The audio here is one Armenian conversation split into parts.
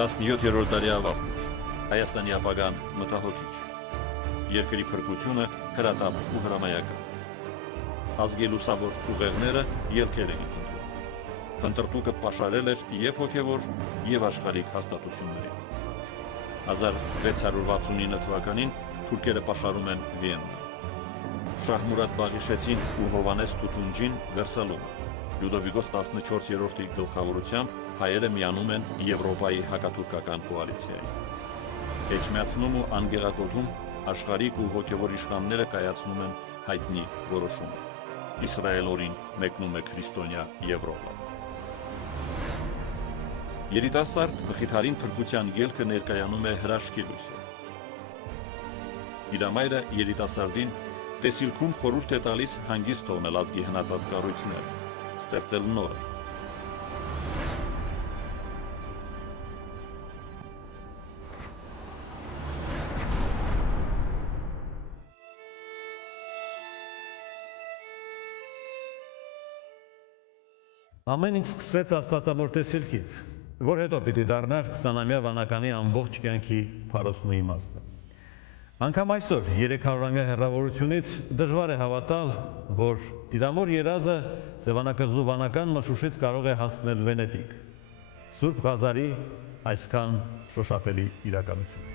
17-րդ դարի ավարտն էր, Հայաստանի ապագան մտահոգիչ, երկրի փրկությունը հրատապ ու հրամայական, ազգի լուսավոր ուղեղները ելքեր էին փնտրում, փնտրտուքը պաշարել էր և հոգևոր և աշխարհիկ հաստատություններին։ 1669 թվականին թուրքերը պաշարում են Վիեննա, Շահմուրադ Բաղիշեցին ու Հովհաննես Թութունջին Վերսալումը, Լյուդովիկոս 14-րդի գլխավորությամբ հայերը միանում են Եվրոպայի հակաթուրքական կոալիցիային։ Էջմիածնում ու Անգեղակոթում աշխարհիկ ու հոգևոր իշխանները կայացնում են հայտնի որոշումը. Իսրայել օրին մեկնում է քրիստոնյա Եվրոպա։ Երիտասարդ Մխիթարին փրկության ելքը ներկայանում է հրաշքի լույսով։ Իրամայրը երիտասարդին տեսիլքում խորհուրդ է տալիս հանգիստ թողնել ազգի հնացած կառույցները, ստեղծել նորը։ Ամեն ինչ սկսվեց Աստվածավոր տեսիլքից, որ հետո պիտի դառնար 20-ամյա վանականի ամբողջ կյանքի փարոսն ու իմաստը։ Անգամ այսօր 300-ամյա հեռավորությունից դժվար է հավատալ, որ Տիրամոր երազը Սևանակղզու վանական մշուշից կարող է հասնել Վենետիկ, Սուրբ Ղազարի այսքան շոշափելի իրականություն։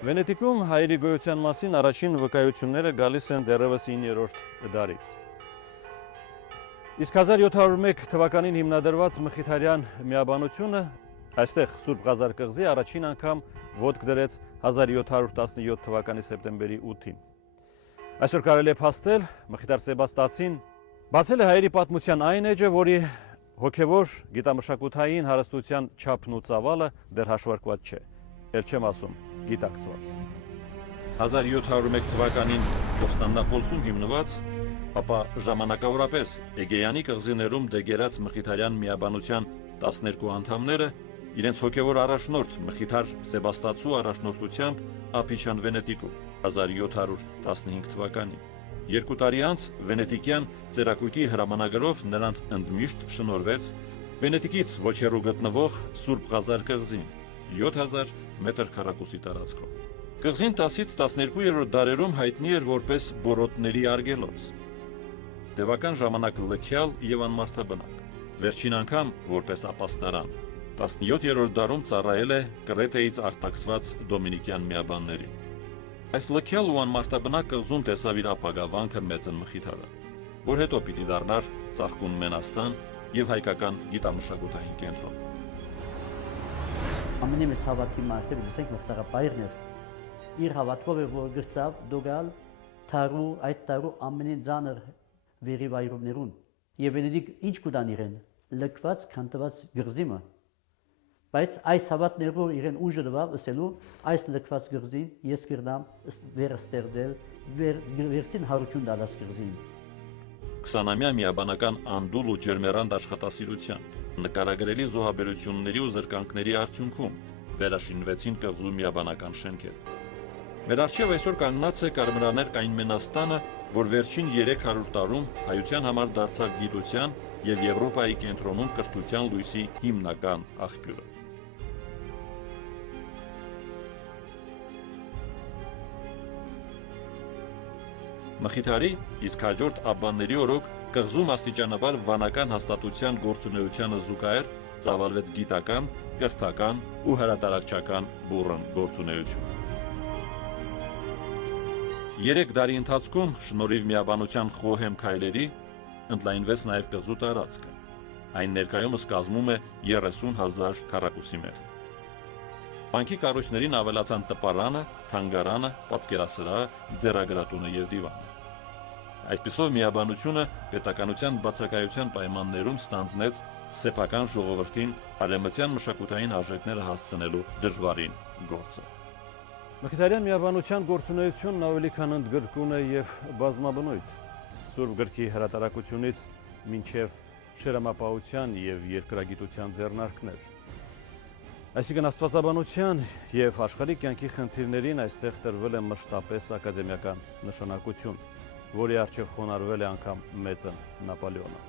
Վենետիկում հայերի գոյության մասին առաջին վկայությունները գալիս են դեռևս 9-րդ դարից։ Իսկ 1701 թվականին հիմնադրված Մխիթարյան միաբանությունը այստեղ Սուրբ Ղազար կղզի առաջին անգամ ոտք դրեց 1717 թվականի սեպտեմբերի 8-ին։ Այսօր կարելի է փաստել, Մխիթար Սեբաստացին բացել է հայերի պատմության այն էջը, որի հոգևոր գիտամշակութային հարստության չափն ու ծավալը դեռ հաշվարկված չէ, էլ չեմ ասում գիտակցված։ 1701 թվականին Կոստանդնապոլսում հիմնված, ապա ժամանակավորապես Էգեյանի կղզիներում դեգերած Մխիթարյան միաբանության 12 անդամները իրենց հոգևոր առաջնորդ Մխիթար Սեբաստացու առաջնորդությամբ ապիչան Վենետիկում 1715 թվականին։ 2 տարի անց Վենետիկյան ծերակույտի հրամանագրով նրանց ընդմիշտ շնորհվեց Վենետիկից ոչ հեռու գտնվող Սուրբ Ղազար կղզին 7000 մետր քառակուսի տարածքով։ Կղզին 10-ից 12-րդ դարերում հայտնի էր որպես բորոտների արգելոց։ Տևական ժամանակ լքյալ եւ անմարդաբնակ։ Վերջին անգամ որպես ապաստարան 17-րդ դարում ծառայել է Կրետեից արտաքսված դոմինիկյան միաբաններին։ Այս լքյալ ու անմարդաբնակ կղզում տեսավ իր ապագա վանքը Մեծն Մխիթարը, որ հետո պիտի դառնար ծաղկուն Մենաստան եւ հայկական գիտամշակութային կենտրոն։ Ամենի մեծ հավատքի մարդը դեսենք մխիթարապայրն էր։ Իր հավատքով էր, որ գծավ դոգալ թարու այդ տարու ամենին ծանր վերիվայրումներուն։ Եվ Վենետիկ ինչ կուտան իրեն լքված քանտված գղզիմը։ Բայց այս հավատներով իրեն ուժը տվավ ասելու այս լքված գղզին ես կրնամ վերստեղծել վերստին հարություն դալաս գղզին։ 20-ամյա միաբանական անդուլ ու ջերմեռանդ աշխատասիրության, նկարագրելի զոհաբերությունների ու զրկանքների արդյունքում վերաշինվեցին կղզու միաբանական շենքերը։ Մեր առջև այսօր կանգնած է կարմրաներ կային Մենաստանը, որ վերջին 300 տարում հայության համար դարձավ գիտության եւ Եվրոպայի կենտրոնում կրթության լույսի հիմնական աղբյուրը։ Մխիթարի, իսկ հաջորդ աբբանների օրոք կղզում աստիճանաբար վանական հաստատության գործունեությանը զուգահեռ ծավալվեց գիտական, կրթական ու հրատարակչական բուռն գործունեություն։ 3 դարի ընթացքում շնորհիվ միաբանության խոհեմ քայլերի ընդլայնվեց նաև կղզու տարածքը։ Այն ներկայումս կազմում է 30,000 քառակուսի մետր։ Վանքի կառույցներին ավելացան տպարանը, թանգարանը, պատկերասրահը, ձեռագրատունը և դիվանը։ Այսպիսով միաբանությունը պետականության բացակայության պայմաններում ստանձնեց սեփական ժողովրդին արևմտյան մշակութային արժեքները հասցնելու դժվարին գործը։ Մխիթարյան միաբանության գործունեությունն ավելի քան ընդգրկուն է և բազմաբնույթ։ Սուրբ գրքի հրատարակությունից մինչև շերամապահության և երկրագիտության ձեռնարկներ։ Այսինքն աստվածաբանության և աշխարհի կյանքի խնդիրներին այստեղ տրվել է մշտապես ակադեմիական նշանակություն, որի առջև խոնարհվել է անգամ մեծն Նապոլեոնը։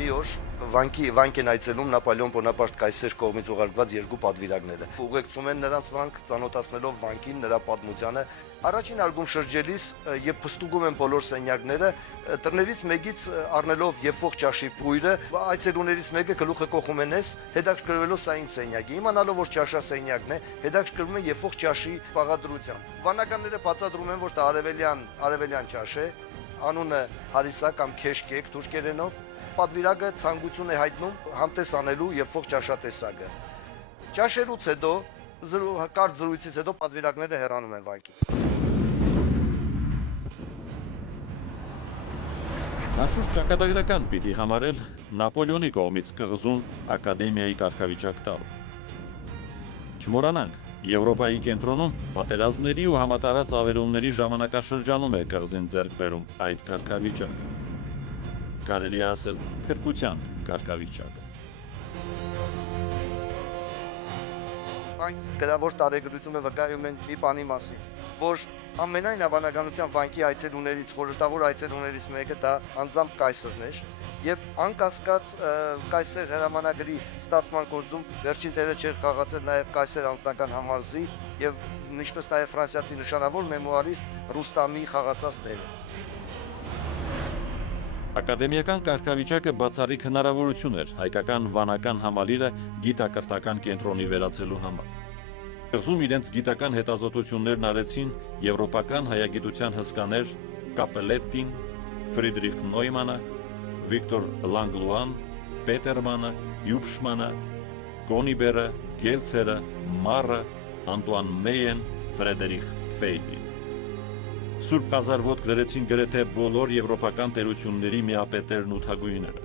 Մի օր վանք են այցելում Նապոլեոն Բոնապարտ կայսեր կողմից ուղարկված երկու պատվիրակները։ Ուղեկցում են նրանց վանք, ծանոթացնելով վանքին, նրա պատմությանը։ Առաջին արգում շրջելիս եւ փստուգում են բոլոր սենյակները, տրներից մեկից առնելով եւ ողջ ճաշի բույրը, այցելուներից մեկը գլուխը կողում են էս, հետաքրքրվելով սա ինչ սենյակ է։ Իմանալով որ ճաշա սենյակն է, հետաքրքրվում են եւ ողջ ճաշի բաղադրությամբ։ Վանականները բացատրում են, որ դա արևելյան ճաշ է, անունը հարիսա կամ քեշկեկ թուրքերենով։ Պատվիրակը ցանկություն է հայտնում համտես անելու եւ ողջ ճաշատեսակը։ Ճաշելուց հետո, կարճ զրույցից հետո պատվիրակները հեռանում են վանքից։ Անշուշտ ճակատագրական պիտի համարել Նապոլեոնի կողմից կղզուն ակադեմիայի կարգավիճակ տալը։ Չմոռանանք, Եվրոպայի կենտրոնում պատերազմների ու համատարած ավերումների ժամանակաշրջանում է կղզին ձեռք բերում այդ կարգավիճակը։ Կարելի է ասել փրկության կարգավիճակը։ Վանքի գրավոր տարեգրությունը վկայում են մի բանի մասին, որ ամենայն հավանականությամբ վանքի այցելուներից, խորհրդավոր այցելուներից մեկը դա անձամբ կայսրն էր, եւ անկասկած կայսեր հրամանագրի ստացման գործում վերջին դերը չէր խաղացել նաեւ կայսեր անձնական համարզի եւ ինչպես նաեւ ֆրանսիացի նշանավոր մեմուարիստ Ռուստամի խաղացած դերը։ Ակադեմիական կարգավիճակը բացառիկ հնարավորություն էր հայկական վանական համալիրը գիտակրթական կենտրոնի վերածելու համար։ Կղզում իրենց գիտական հետազոտություններն արեցին եվրոպական հայագիտության հսկաներ Կապելետին, Ֆրիդրիխ Նոյմանը, Վիկտոր Լանգլուան, Պետերմանը, Յուբշմանը, Կոնիբերը, Գելցերը, Մարը, Անտուան Մեյեն, Ֆրեդերիխ Ֆեյլին։ Սուրբ Ղազար ոտք դրեցին գրեթե բոլոր եվրոպական տերությունների միապետերն ու թագուհիները,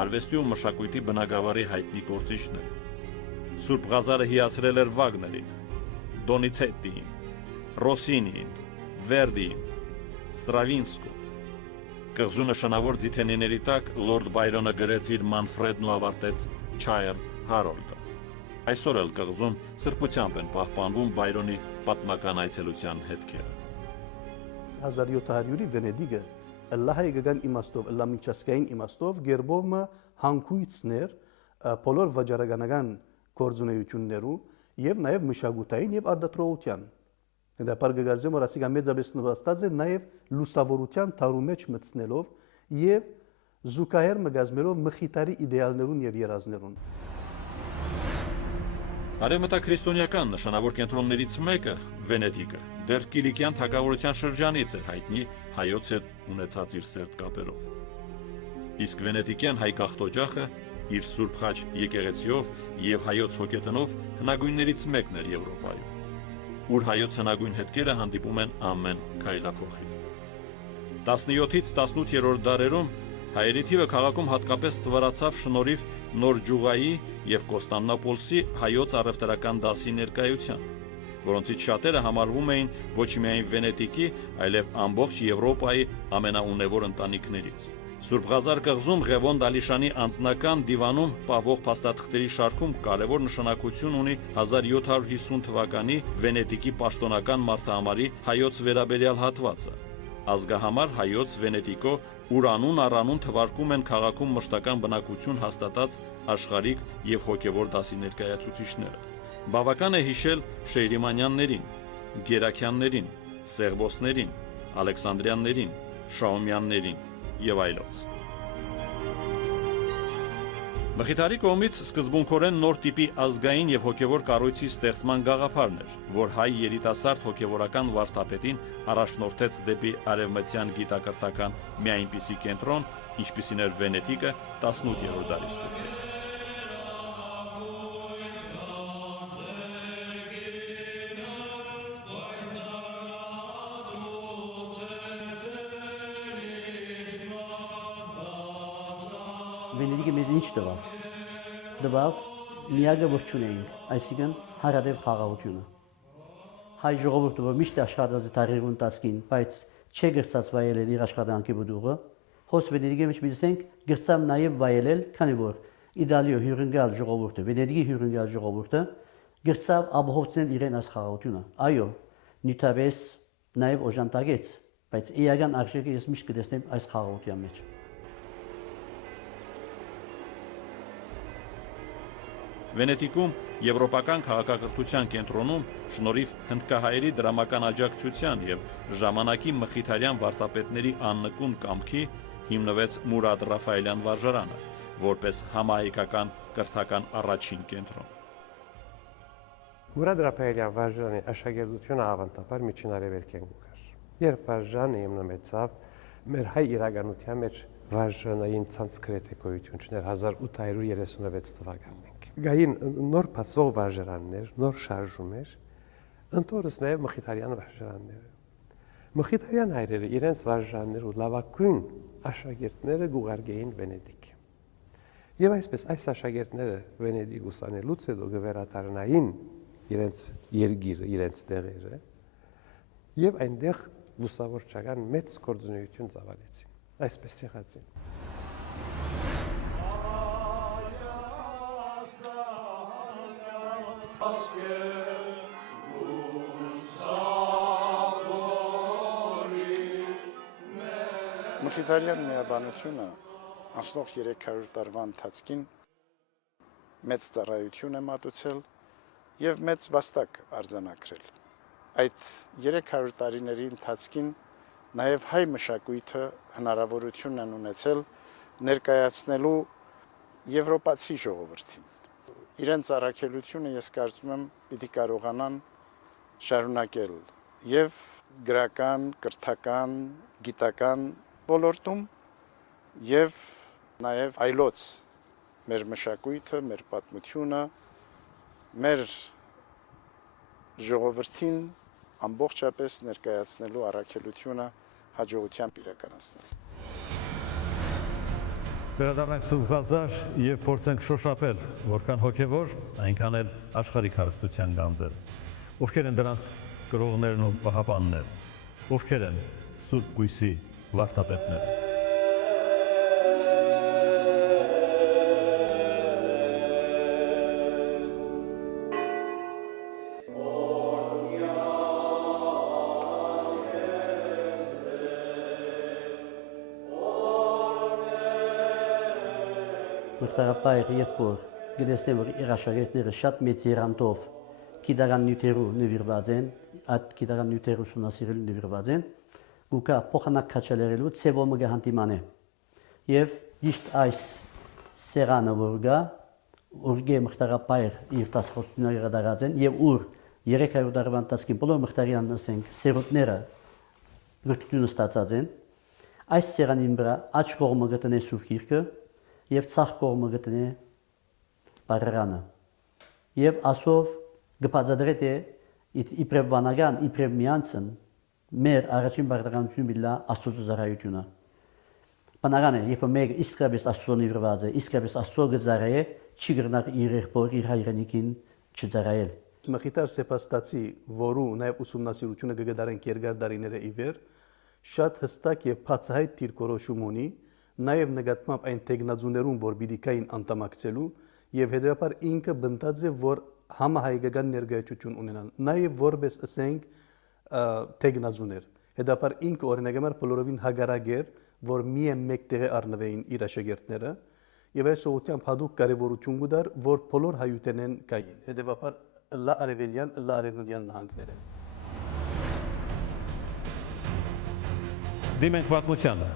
արվեստի ու մշակույթի բնագավառի հայտնի գործիչներ։ Սուրբ Ղազարը հիացրել էր Վագներին, Դոնիցետտիին, Ռոսինիին, Վերդիին, Ստրավինսկուն։ Կղզու նշանավոր ձիթենիների տակ Լորդ Բայրոնը գրեց իր Մանֆրեդն ու ավարտեց Չայլդ Հարոլդը։ Այսօր էլ կղզում սրբությամբ են պահպանվում Բայրոնի պատմական այցելության հետքերը։ 1700-ի Վենեդիգը լահայ գգան իմաստով, լամիջասկային իմաստով գերբովը հանգույցներ բոլոր վաճառականական գործունեություններու եւ նաեւ մշակութային եւ արտադրողության։ Դա պարգագարձեմ որ ասիկա մեծապես նվաստած է նաեւ լուսավորության թարու մեջ մտցնելով եւ զուգահեռ մգազմելով մխիթարի իդեալներուն եւ երազներուն։ Արևմտաքրիստոնեական նշանավոր կենտրոններից մեկը Վենեդիգը դեռ Կիլիկյան թագավորության շրջանից էր հայտնի հայոց հետ ունեցած իր սերտ կապերով։ Իսկ վենետիկյան հայ գաղթօջախը իր Սուրբ Խաչ եկեղեցիով եւ հայոց հոգետնով հնագույններից մեկն էր Եվրոպայում, ուր հայոց հնագույն հետքերը հանդիպում են ամեն քայլափոխի։ 17-ից 18-րդ դարերում հայերի թիվը քաղաքում հատկապես թվարացավ շնորհիվ Նոր Ջուղայի եւ Կոստանդնոպոլսի հայոց առևտրական դասի ներկայության, որոնցից շատերը համարվում էին ոչ միայն Վենետիկի, այլև ամբողջ Եվրոպայի ամենաունևոր ընտանիքներից։ Սուրբ Ղազար կղզում Ղևոն Դալիշանի անձնական դիվանում պահվող փաստաթղթերի շարքում կարևոր նշանակություն ունի 1750 թվականի Վենետիկի պաշտոնական մարդահամարի հայոց վերաբերյալ հատվածը։ Ազգահամար հայոց Վենետիկո, ուր անուն առանուն թվարկում են քաղաքում մշտական բնակություն հաստատած աշխարհիկ եւ հոգեվոր դասի ներկայացուցիչները։ Բավական է հիշել Շեյրիմանյաններին, Գերակյաններին, Սեղբոսներին, Ալեքսանդրյաններին, Շաումյաններին եւ այլոց։ Մխիթարի կողմից սկզբունքորեն նոր տիպի ազգային եւ հոգեվոր կառույցի ստեղծման գաղափարն էր, որ հայ երիտասարդ հոգեվորական վարդապետին առաջնորդեց դեպի արևմտյան գիտակրթական մի այնպիսի կենտրոն, ինչպիսին էր Վենետիկը 18-րդ դարի սկզբին։ Վենետիկը մեզ ինչ տվավ։ Տվավ միակը որ չունեինք, այսինքն հարադեպ խաղաղությունը։ Հայ ժողովուրդը որ միշտ աշխատած է տարիների ընթացքին, բայց չէ գրծած վայելել իր աշխատանքի բուդուղը, հոս Վենետիկի մեջ միսենք գրծամ նաև վայելել, քանի որ Իտալիո հյուրընկալ ժողովուրդը, Վենետիկի հյուրընկալ ժողովուրդը գրծավ ապահովեցնել իրեն այս խաղաղությունը։ Այո, նյութապես նաև օժանդակեց, բայց էական արժեքը ես միշտ կտեսնեմ այս խաղաղության մեջ։ Վենետիկում եվրոպական քաղաքակրթության կենտրոնում շնորհիվ հնդկահայերի դրամական աջակցության եւ ժամանակի մխիթարյան վարդապետների աննկուն կամքի հիմնվեց Մուրադ Ռաֆայելյան վարժարանը, որպես համահայկական կրթական առաջին կենտրոն։ Մուրադ Ռաֆայելյան վարժարանի աշակերտությունը ավանդաբար միջին արևելքեն գուքար։ Երբ վարժանը իմնամեցավ, մեր հայ իրականության մեջ վարժանային ցանցկրետ գոյություն չներ 1836 թվականին։ Գային նոր բացող վարժարաններ, նոր շարժում էր, ընդորս նաև մխիթարյան վարժարանները։ Մխիթարյան հայրերը իրենց վարժարաններ ու լավագույն աշակերտները գուղարկեին Վենետիկ։ Եվ այսպես այս աշակերտները Վենետիկ ուսանելուց հետո գվերադառնային իրենց երգիրը, իրենց տեղերը եւ այնտեղ լուսավորչական մեծ գործունեություն ծավալեցին։ Այսպես եղածին։ Մխիթարյան միաբանությունը անցնող 300 տարվա ընթացքին մեծ ծառայություն է մատուցել եւ մեծ վաստակ արձանագրել։ Այդ 300 տարիների ընթացքին նաեւ հայ մշակույթը հնարավորություն են ունեցել ներկայացնելու եվրոպացի ժողովրդին։ Իրենց առաքելությունը ես կարծում եմ պիտի կարողանան շարունակել եւ գրական, կրթական, գիտական ոլորտում եւ նաեւ այլոց մեր մշակույթը, մեր պատմությունը, մեր ժողովրդին ամբողջապես ներկայացնելու առաքելությունը հաջողությամբ իրականացնել։ Վերադառնանք Սուրբազար եւ փորձենք շոշափել որքան հոգեվոր, այնքան էլ աշխարհիկ հարստության գանձերը։ Ովքեր են դրանց գրողներն ու պահապանները, ովքեր են Սուրբ Գույսի վարդապետները։ Մրցարապայր երբ որ գտեսնեմ, որ իր աշակերտները շատ մեծ երանտով գիտական նյութերու նվիրված են, այդ գիտական նյութերու ուսումնասիրելու նվիրված են, գուկա փոխանակ քաչալերելու ցևոմը գահանտիման է։ Եվ ճիշտ այս սերանը որ գա, ուրգե մրցարապայր իր տասխոսությունները դարած են եւ ուր 300 տարվա ընթացքին բոլոր մրցարյան ասենք սերոտները գտությունը ստացած են, այս սերանին վրա աջ կողմը գտնե Սուրբ Գիրքը եւ ցախ կողմը գտնե բարերանը եւ ասով գբածադրետ է իբրև վանական իբրև միանցն մեր առաջին բարդականությունը միլա աստծո զարայությունը բնական է երբ մեկ իսկապես աստծո նվիրված է իսկապես աստծո գծարե չի գրնակ իր երբոր իր հայրենիքին չծարայել Մխիթար սեպաստացի որու նաեւ ուսումնասիրությունը կգդարենք երկար դարիները ի վեր շատ հստակ եւ բացահայտ դիրքորոշում ունի նաև նկատմամբ այն տեխնազուներուն, որ բիդիկային անդամակցելու եւ հետեւաբար ինքը բնտած է, որ համահայկական ներկայացություն ունենան, նաև որպես ասենք տեխնազուներ։ Հետեւաբար ինքը օրինակհամար բոլորովին հագարագեր, որ միայն մեկ տեղը առնվեին իր աշակերտները եւ այս ուղղությամբ հadoop կարեւորություն կդար, որ բոլոր հայութենեն կային։ Հետեւաբար լա արևելյան, լա արևմտյան նահանգները։ Դիմենք պատմությանը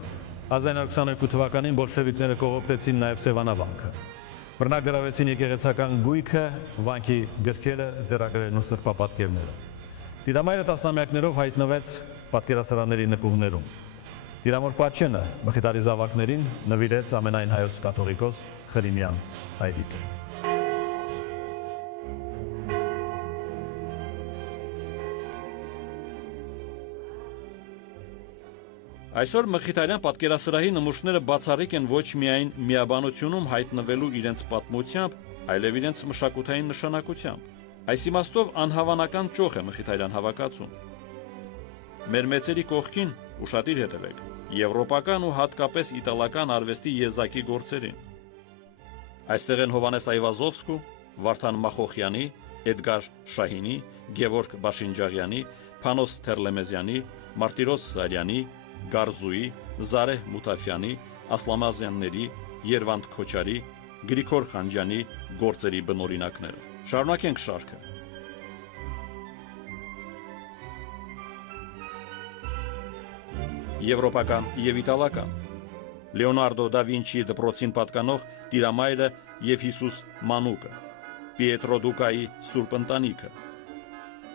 1922 թվականին բոլշևիկները կողոպտեցին նաև Սևանավանքը։ բռնագրավեցին եկեղեցական գույքը, վանքի գրքերը, ձեռագրերն ու սրբապատկերները։ Տիրամայրը տասնամյակներով հայտնվեց պատկերասրահների նկուղներում։ Տիրամոր Պաչենը Մխիթարի զավակներին նվիրեց ամենայն հայոց կաթողիկոս Խրիմյան հայրիկը։ Այսօր Մխիթարյան պատկերասրահի նմուշները բացառիկ են ոչ միայն միաբանությունում հայտնվելու իրենց պատմությամբ, այլև իրենց մշակութային նշանակությամբ։ Այս իմաստով անհավանական ճոխ է Մխիթարյան հավաքածուն։ Մեր մեծերի կողքին ուշադիր հետևեք եվրոպական ու հատկապես իտալական արվեստի եզակի գործերին։ Այստեղ են Հովանես Այվազովսկու, Վարդան Մախոխյանի, Էդգար Շահինի, Գևորգ Բաշինջաղյանի, Փանոս Թերլեմեզյանի, Մարտիրոս Սարյանի, Գարզուի, Զարեհ Մութաֆյանի, Ասլամազյանների, Երվանդ Քոչարի, Գրիգոր Խանջյանի գործերի բնօրինակները։ Շարունակենք շարքը։ Եվրոպական եւ իտալական Լեոնարդո դա Վինչիի դպրոցին պատկանող Տիրամայրը եւ Հիսուս Մանուկը, Պիետրո Դուկայի Սուրբ ընտանիքը,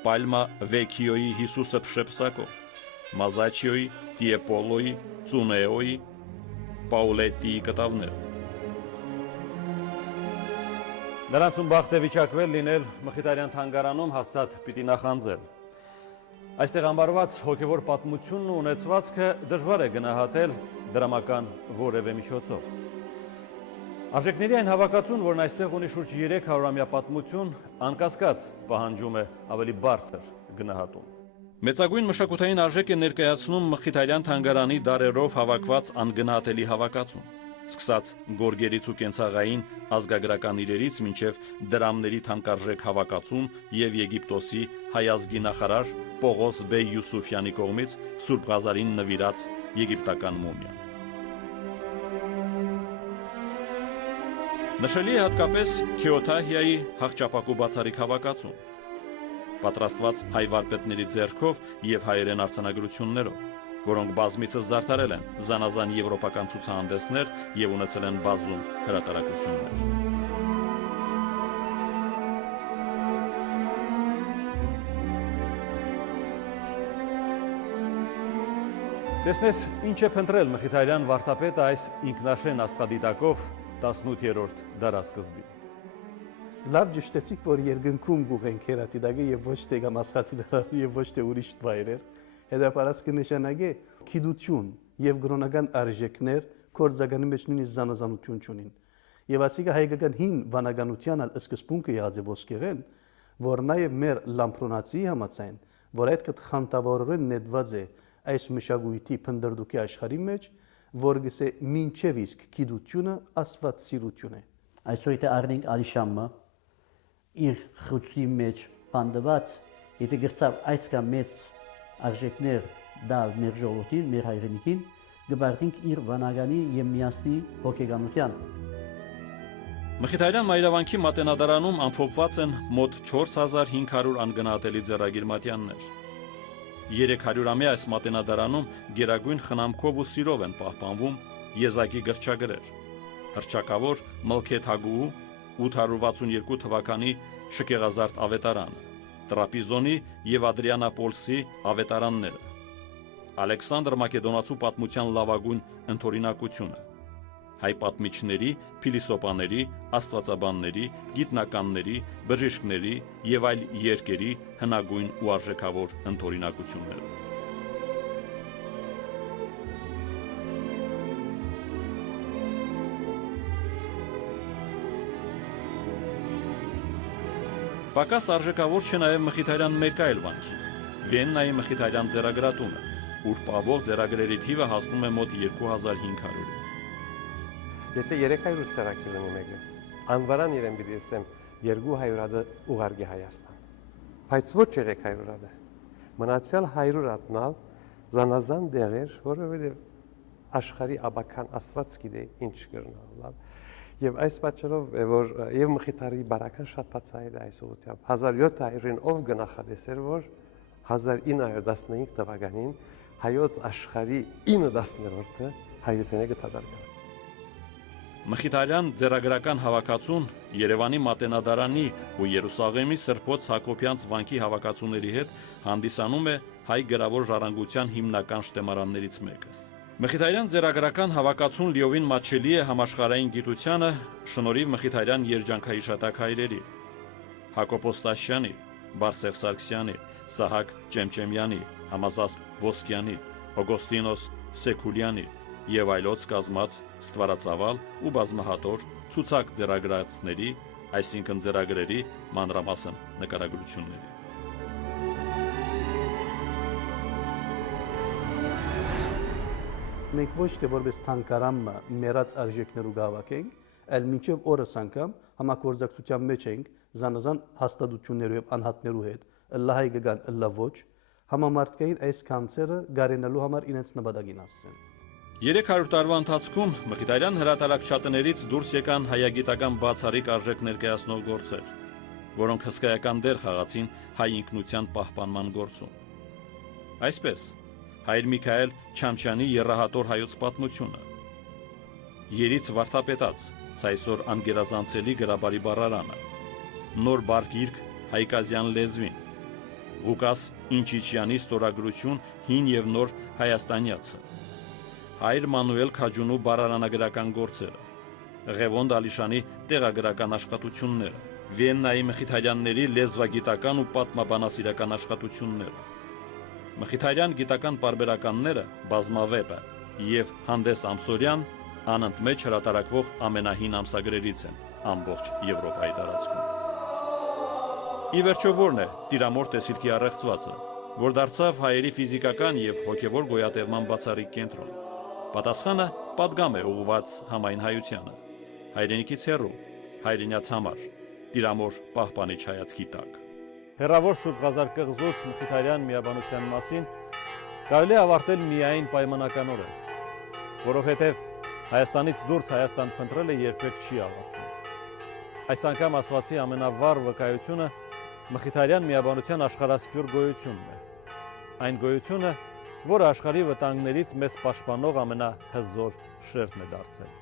Պալմա Վեքիոյի Հիսուսը Փշեպսակով, Մազաչիոյի, Տիեպոլոյի, Ծունեոյի, Պաուլետիի կտավները։ Նրանցում բախտ է վիճակվել լինել Մխիթարյան թանգարանում հաստատ պիտի նախանձել։ Այստեղ ամբարված հոգևոր պատմությունն ու ունեցվածքը դժվար է գնահատել դրամական որևէ միջոցով։ Արժեքների այն հավաքածուն, որն այստեղ ունի շուրջ 300-ամյա պատմություն, անկասկած պահանջում է ավելի բարձր գնահատում։ Մեծագույն մշակութային արժեք է ներկայացնում Մխիթարյան թանգարանի դարերով հավաքված անգնահատելի հավաքածուն, սկսած գորգերից ու կենցաղային ազգագրական իրերից մինչև դրամների թանկարժեք հավաքածուն եւ Եգիպտոսի հայազգի նախարար Պողոս Բեյ Յուսուֆյանի կողմից Սուրբ Ղազարին նվիրած եգիպտական մումիա։ Նշելի է հատկապես Քեոթահիայի հաղճապակու բացառիկ հավաքածուն, պատրաստված հայ վարպետների ձեռքով եւ հայերեն արձանագրություններով, որոնք բազմիցս զարդարել են զանազան եվրոպական ցուցահանդեսներ եւ ունեցել են բազում հրատարակություններ։ Տեսնես, ինչ է փնտրել Մխիթարյան վարդապետը այս ինքնաշեն աստղադիտակով 18-րդ դարասկզբին։ Լավ ճշտեցիք, որ երկնքում գուղենք հերատիդագը եւ ոչ թե գամասխատիդարը եւ ոչ թե ուրիշ բայրեր, հետապարած կնշանակե գիտություն եւ գրոնական արժեքներ կորձականի մեջ նույնիսկ զանազանություն չունին։ Եվ ասիկա հայկական հին վանականության ալ սկզբունքը եղած է ոսկեղեն, որ նաեւ մեր լամպրոնացի համաձայն, որ այդ կխանտավորորեն նետված է այս մշակույթի փնդրդուկի աշխարհի մեջ, որ գսե մինչև իսկ գիտությունը աստված սիրություն է։ Այսօր եթե առնենք Ալիշամը իր խուցի մեջ բանդված, եթե գրծավ այսքան մեծ արժեքներ դալ մեր ժողովրդին, մեր հայրենիքին, գբարտինք իր վանագանի եւ միասնի հոգեգանության։ Մխիթարյան մայրավանքի մատենադարանում ամփոփված են մոտ 4500 անգնահատելի ձեռագիր մատյաններ։ 300-ամյա այս մատենադարանում գերագույն խնամքով ու սիրով են պահպանվում եզակի գրչագրեր։ Հռչակավոր Մլքեթ Հագուու 862 թվականի Շքեղազարդ ավետարանը, Տրապիզոնի եւ Ադրիանապոլսի ավետարանները, Ալեքսանդր Մակեդոնացու պատմության լավագույն ընդօրինակությունը, հայ պատմիչների, փիլիսոփաների, աստվածաբանների, գիտնականների, բժիշկների եւ այլ երկերի հնագույն ու արժեքավոր ընդօրինակությունները։ Պակաս արժեքավոր չէ նաև Մխիթարյան մեկ այլ վանքի, Վիեննայի Մխիթարյան ձեռագրատունը, ուր պահվող ձեռագրերի թիվը հասնում է մոտ 2500-ի։ Եթե 300 ձեռագիր ունի մեկը, անվարան իրեն պիտի ասեմ 200-ը ուղարկի Հայաստան։ Բայց ոչ 300-ը։ Մնացյալ 100-ը զանազան դեղեր, որովհետև աշխարհի աբական աստված գիտե ինչ կրնալ։ Եվ այս պատճառով որ եւ Մխիթարի բարական շատ բացահայտ է այս ուղղությամբ 1700-ին ով գնահատեսեր որ 1915 թվականին հայոց աշխարհի 9/10-ը հայությունները կդարձնեն։ Մխիթարյան ձեռագրական հավաքածուն Երևանի Մատենադարանի ու Երուսաղեմի Սրբոց Հակոբյանց վանքի հավաքածուների հետ հանդիսանում է հայ գրավոր ժառանգության հիմնական շտեմարաններից մեկը։ Մխիթարյան ձեռագրական հավաքածուն լիովին մատչելի է համաշխարհային գիտությանը շնորհիվ Մխիթարյան երջանքահիշատակ հայրերի Հակոբ Օստաշյանի, Բարսեղ Սարգսյանի, Սահակ Ճեմճեմյանի, Համազասպ Ոսկյանի, Օգոստինոս Սեքուլյանի եւ այլոց կազմած ստվարածավալ ու բազմահատոր ցուցակ ձեռագրածների, այսինքն ձեռագրերի մանրամասն նկարագրությունների։ Մենք ոչ թե որպես թանկարան մերած արժեքներու գավակենք, այլ մինչև օրս անգամ համագործակցության մեջ ենք զանազան հաստատություններու եւ անհատներու հետ, լահայ գան լա ոչ, համամարտկային այս կանցերը գարենալու համար իրենց նպատակին հասցեն։ 300 տարվա ընթացքում Մխիթարյան հրատարակչատներից դուրս եկան հայագիտական բացառիկ արժեք ներկայացնող գործեր, որոնք հսկայական դեր խաղացին հայ ինքնության պահպանման գործում։ Այսպես, Հայր Միքայել Չամչյանի եռահատոր հայոց պատմությունը, Երից Վարդապետաց, այսօր անգերազանցելի գրաբարի բառարանը, Նոր բարգիրք Հայկազյան լեզվին, Ղուկաս Ինչիչյանի ստորագրություն հին եւ նոր հայաստանյացը, Հայր Մանուել Քաջունու բառարանագրական գործերը, Ղևոն Ալիշանի տեղագրական աշխատությունները, Վիեննայի Մխիթարյանների լեզվագիտական ու պատմաբանասիրական աշխատությունները, Մխիթարյան գիտական պարբերականները բազմավեպ է եւ հանդես ամսորյան անընդմեջ հրատարակվող ամենահին ամսագրերից են ամբողջ Եվրոպայի տարածքում։ Ի վերջո որն է Տիրամոր տեսիլքի առեղծվածը, որ դարձավ հայերի ֆիզիկական եւ հոգեվոր գոյատևման բացառիկ կենտրոն։ Պատասխանը պատգամ է ուղղված համայն հայությանը, հայրենիքից հեռու, հայրենյաց համար, Տիրամոր պահպանիչ հայացքի տակ։ Հեռավոր Սուրբ Ղազար կղզուց Մխիթարյան միաբանության մասին կարելի է ավարտել միայն պայմանականորեն, որովհետև Հայաստանից դուրս Հայաստան փնտրելը երբեք չի ավարտվում։ Այս անգամ ասվածի ամենավառ վկայությունը Մխիթարյան միաբանության աշխարհասփյուռ գոյությունն է։ Այն գոյությունը, որը աշխարհի վտանգներից մեզ պաշտպանող ամենահզոր շերտն է դարձել։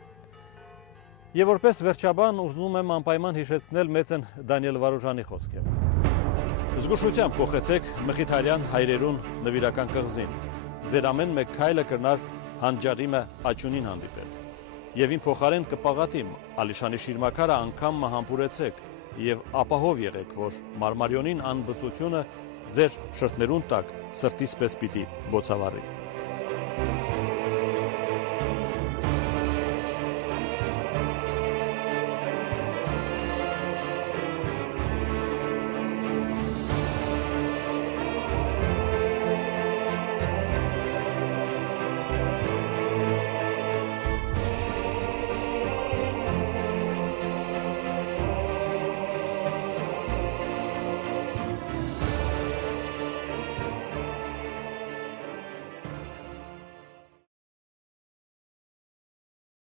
Եվ որպես վերջաբան ուզում եմ անպայման հիշեցնել մեծն Դանիել Վարուժանի խոսքերը։ Զգուշությամբ փոխեցեք Մխիթարյան հայրերուն նվիրական կղզին։ Ձեր ամեն մեկ քայլը կրնար հանջարիմը աճունին հանդիպել։ Եվ իմ փոխարեն կպաղատիմ Ալիշանի շիրմաքարը անգամ մահամբուրեցեք եւ ապահով եղեք, որ Մարմարիոնին անբծությունը ձեր շրթներուն տակ սրտիսպես պիտի բոցավառի։